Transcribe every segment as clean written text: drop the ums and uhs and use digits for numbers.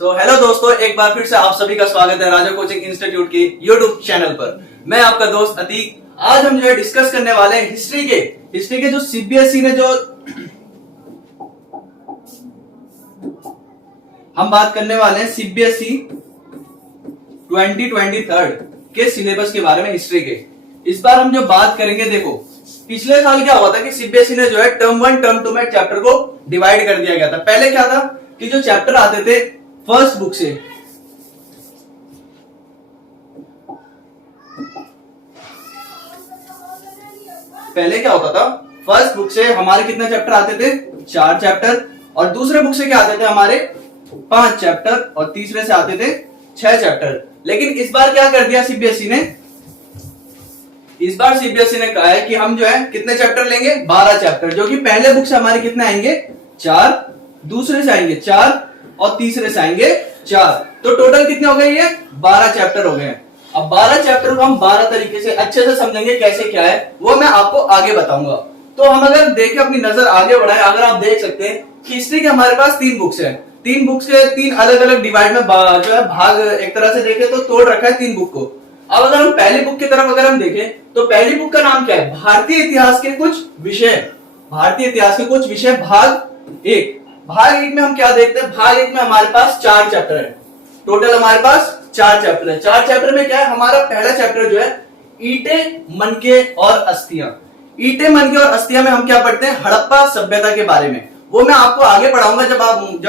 तो हेलो दोस्तों, एक बार फिर से आप सभी का स्वागत है राजा कोचिंग इंस्टीट्यूट के यूट्यूब चैनल पर। मैं आपका दोस्त अतीक। आज हम जो है डिस्कस करने वाले हैं हिस्ट्री के जो सीबीएसई ने जो हम बात करने वाले हैं सीबीएसई 2023 के सिलेबस के बारे में हिस्ट्री के। इस बार हम जो बात करेंगे, देखो पिछले साल क्या हुआ था कि सीबीएसई ने जो है टर्म 1 टर्म 2 में चैप्टर को डिवाइड कर दिया गया था। पहले क्या था कि जो चैप्टर आते थे फर्स्ट बुक से, पहले क्या होता था फर्स्ट बुक से हमारे कितने चैप्टर आते थे? 4 चैप्टर। और दूसरे बुक से क्या आते थे हमारे? 5 चैप्टर। और तीसरे से आते थे 6 चैप्टर। लेकिन इस बार क्या कर दिया सीबीएसई ने? इस बार सीबीएसई ने कहा है कि हम जो है कितने चैप्टर लेंगे? 12 चैप्टर, जो कि पहले बुक से हमारे कितने आएंगे? 4, दूसरे से आएंगे 4 और तीसरे से आएंगे 4। तो टोटल कितने हो गए? ये 12 चैप्टर हो गए। अब 12 चैप्टर को हम 12 तरीके से अच्छे से समझेंगे, कैसे क्या है वो मैं आपको आगे बताऊंगा। तो हम अगर देखें, अपनी नजर आगे बढ़ाएं, अगर आप देख सकते हैं हिस्ट्री के हमारे पास 3 बुक्स हैं। 3 बुक्स के 3 अलग अलग डिवाइड में जो है भाग एक तरह से देखें तो तोड़ रखा है 3 बुक को। अब अगर हम पहली बुक की तरफ अगर हम देखें तो पहली बुक का नाम क्या है? भारतीय इतिहास के कुछ विषय। भारतीय इतिहास के कुछ विषय भाग 1। भाग 1 में हम क्या देखते हैं? भाग 1 में हमारे पास 4 चैप्टर है। टोटल हमारे पास 4 चैप्टर है। 4 चैप्टर में क्या है? हमारा पहला चैप्टर जो है ईंटे, मनके और अस्थियां। ईंटे, मनके और अस्थियां में हम क्या पढ़ते हैं? हड़प्पा सभ्यता के बारे में। वो मैं आपको आगे पढ़ाऊंगा जब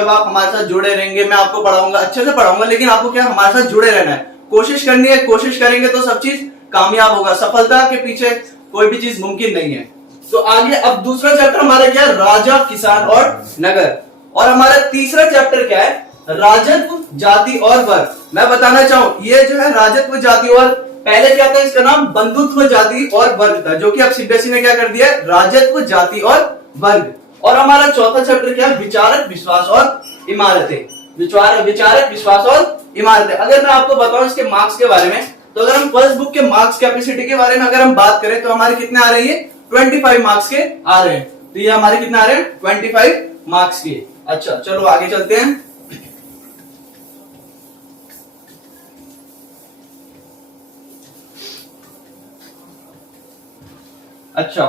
आप हमारे साथ जुड़े रहेंगे। मैं आपको पढ़ाऊंगा, अच्छे से पढ़ाऊंगा, लेकिन आपको क्या हमारे साथ जुड़े रहना है, कोशिश करनी है। कोशिश करेंगे तो सब चीज कामयाब होगा। सफलता के पीछे कोई भी चीज मुमकिन नहीं है। तो आगे अब दूसरा चैप्टर हमारा क्या है? राजा, किसान और नगर। और हमारा तीसरा चैप्टर क्या है? राजत्व, जाति और वर्ग। मैं बताना चाहूं, ये जो है राजत्व, जाति और, पहले क्या था इसका नाम? बंधुत्व, जाति और वर्ग था, जो कि अब सीबीएसई ने क्या कर दिया? राजत्व, जाति और वर्ग। और हमारा चौथा चैप्टर क्या है? विचारक, विश्वास और इमारतें। विचारक, विश्वास और इमारतें। अगर मैं आपको बताऊं इसके मार्क्स के बारे में, तो अगर हम फर्स्ट बुक के मार्क्स कैपेसिटी के बारे में अगर हम बात करें तो हमारे कितने आ रहे हैं? 25 मार्क्स के आ रहे हैं। तो ये हमारे कितने आ रहे हैं? 25 मार्क्स के। अच्छा, चलो आगे चलते हैं। अच्छा,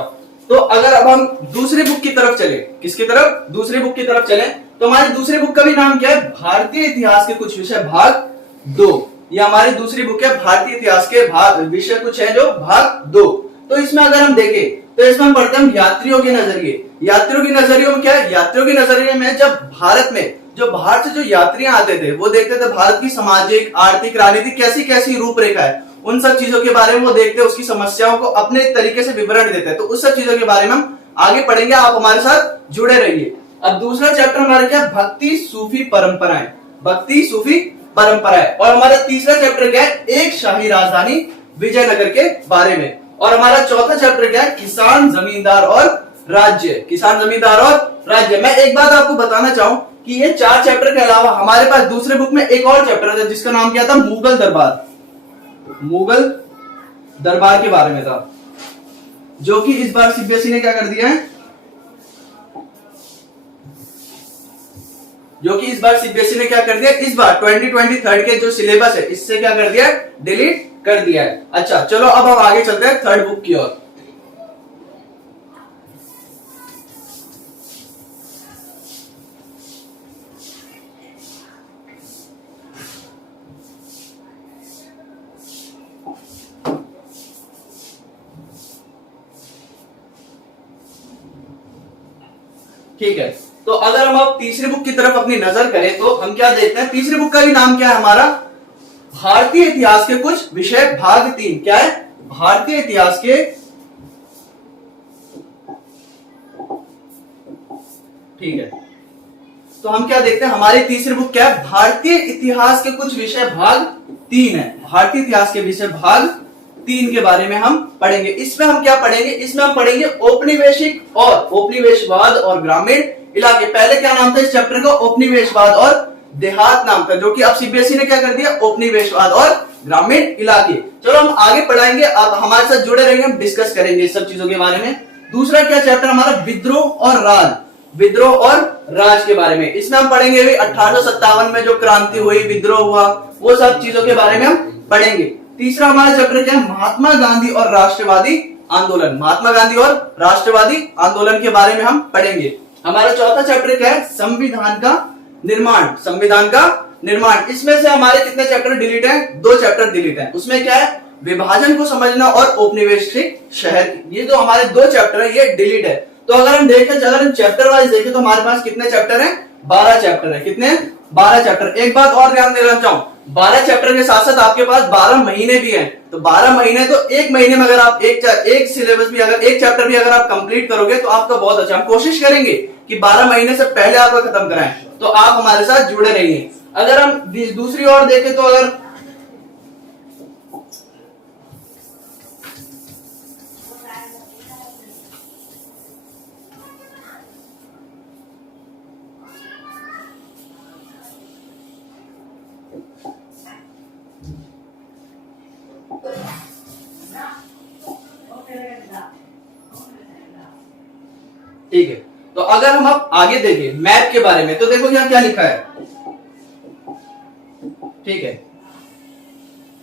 तो अगर अब हम दूसरी बुक की तरफ चले, किसकी तरफ? दूसरी बुक की तरफ चले, तो हमारी दूसरी बुक का भी नाम क्या है? भारतीय इतिहास के कुछ विषय भाग 2। ये हमारी दूसरी बुक है, भारतीय इतिहास के विषय कुछ है जो भाग 2। तो इसमें अगर हम देखें तो इसमें हम पढ़ते हैं यात्रियों के नजरिए। यात्रियों के नजरिए में क्या है? यात्रियों के नजरिए में जब भारत में जो बाहर से जो यात्रियां आते थे वो देखते थे भारत की सामाजिक, आर्थिक, राजनीतिक कैसी कैसी रूपरेखा है, उन सब चीजों के बारे में वो देखते हैं, उसकी समस्याओं को अपने तरीके से विवरण देते हैं। तो उस सब चीजों के बारे में हम आगे पढ़ेंगे, आप हमारे साथ जुड़े रहिए। अब दूसरा चैप्टर हमारा क्या? भक्ति, सूफी परंपराएं। भक्ति, सूफी परंपराएं। और हमारा तीसरा चैप्टर क्या है? एक शाही राजधानी विजयनगर के बारे में। और हमारा चौथा चैप्टर क्या है? किसान, जमींदार और राज्य। किसान, जमींदार और राज्य। मैं एक बात आपको बताना चाहूं कि ये 4 चैप्टर के अलावा हमारे पास दूसरे बुक में एक और चैप्टर था जिसका नाम क्या था? मुगल दरबार। मुगल दरबार के बारे में था, जो कि इस बार सीबीएसई ने क्या कर दिया है? जो कि इस बार सीबीएसई ने क्या कर दिया? इस बार 2023 के जो सिलेबस है इससे क्या कर दिया? डिलीट कर दिया है। अच्छा, चलो अब हम आगे चलते हैं थर्ड बुक की ओर। ठीक है, तो अगर हम अब तीसरी बुक की तरफ अपनी नजर करें तो हम क्या देखते हैं? तीसरी बुक का भी नाम क्या है हमारा? भारतीय इतिहास के कुछ विषय भाग 3। क्या है? भारतीय इतिहास के, ठीक है, तो हम क्या देखते हैं? हमारी तीसरी बुक क्या है? भारतीय इतिहास के कुछ विषय भाग 3 है। भारतीय इतिहास के विषय भाग 3 के बारे में हम पढ़ेंगे। इसमें हम क्या पढ़ेंगे? इसमें हम पढ़ेंगे औपनिवेशिक और औपनिवेशवाद और ग्रामीण इलाके। पहले क्या नाम था इस चैप्टर का? औपनिवेशवाद और देहात नाम था, जो कि अब सीबीएसई ने क्या कर दिया? औपनिवेशवाद और ग्रामीण इलाके। चलो हम आगे पढ़ाएंगे, अब हमारे साथ जुड़े रहेंगे, हम डिस्कस करेंगे इस सब चीजों के बारे में। दूसरा क्या चैप्टर हमारा? विद्रोह और राज। विद्रोह और राज के बारे में। इसमें हम पढ़ेंगे भी 1857 में जो क्रांति हुई, विद्रोह हुआ, वो सब चीजों के बारे में हम पढ़ेंगे। तीसरा हमारा चैप्टर क्या है, महात्मा गांधी और राष्ट्रवादी आंदोलन। महात्मा गांधी और राष्ट्रवादी आंदोलन के बारे में हम पढ़ेंगे। हमारा चौथा चैप्टर क्या है, संविधान का निर्माण। संविधान का निर्माण, इसमें से हमारे कितने चैप्टर डिलीट हैं, 2 चैप्टर डिलीट हैं। उसमें क्या है, विभाजन को समझना और औपनिवेशिक शहर। ये जो हमारे 2 चैप्टर है ये डिलीट है। तो अगर हम देखें, अगर हम चैप्टर वाइज देखें तो हमारे पास कितने चैप्टर हैं, 12 चैप्टर है। कितने, 12 चैप्टर। एक बात और ध्यान देना चाहूं, 12 चैप्टर के साथ साथ आपके पास 12 महीने भी हैं। तो 12 महीने, तो एक महीने में अगर आप एक सिलेबस भी, अगर एक चैप्टर भी अगर आप कंप्लीट करोगे तो आपका बहुत अच्छा। हम कोशिश करेंगे कि 12 महीने से पहले आपका खत्म कराएं। तो आप हमारे साथ जुड़े रहिए। अगर हम दूसरी ओर देखें तो अगर ठीक है, तो अगर हम अब आगे देखें मैप के बारे में तो देखो यहाँ क्या लिखा है। ठीक है,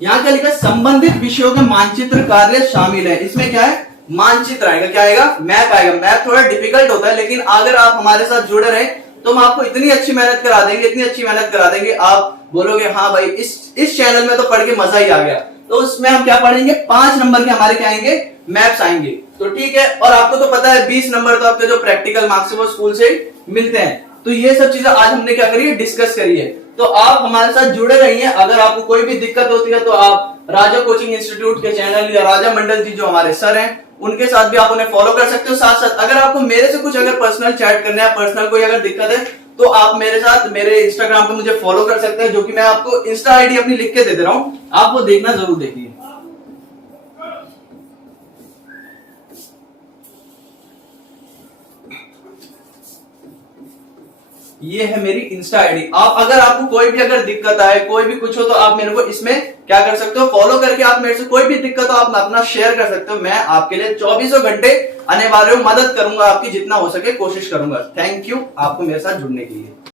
यहाँ क्या लिखा है, संबंधित विषयों के मानचित्र कार्य शामिल है। इसमें क्या है, मानचित्र आएगा, क्या आएगा, मैप आएगा। मैप थोड़ा डिफिकल्ट होता है, लेकिन अगर आप हमारे साथ जुड़े रहे तो हम आपको इतनी अच्छी मेहनत करा देंगे, इतनी अच्छी मेहनत करा देंगे, आप बोलोगे हाँ भाई इस चैनल में तो पढ़ के मजा ही आ गया। तो उसमें हम क्या पढ़ेंगे, 5 नंबर के हमारे क्या आएंगे, मैप्स आएंगे। तो ठीक है, और आपको तो पता है 20 नंबर तो आपके जो प्रैक्टिकल मार्क्स है वो स्कूल से मिलते हैं। तो ये सब चीजें आज हमने क्या करी है, डिस्कस करी है। तो आप हमारे साथ जुड़े रहिए। अगर आपको कोई भी दिक्कत होती है तो आप राजा कोचिंग इंस्टीट्यूट के चैनल या राजा मंडल जी जो हमारे सर हैं उनके साथ भी आप उन्हें फॉलो कर सकते हो। साथ साथ अगर आपको मेरे से कुछ अगर पर्सनल चैट करना है, पर्सनल कोई अगर दिक्कत है तो आप मेरे साथ मेरे इंस्टाग्राम पे मुझे फॉलो कर सकते हैं, जो कि मैं आपको इंस्टा आईडी अपनी लिख के दे दे रहा हूं, आप वो देखना जरूर देखिए। ये है मेरी इंस्टा आईडी। आप अगर आपको कोई भी अगर दिक्कत आए, कोई भी कुछ हो तो आप मेरे को इसमें क्या कर सकते हो, फॉलो करके आप मेरे से कोई भी दिक्कत हो आप अपना शेयर कर सकते हो। मैं आपके लिए 24 घंटे आने वाले हूं, मदद करूंगा आपकी, जितना हो सके कोशिश करूंगा। थैंक यू आपको मेरे साथ जुड़ने के लिए।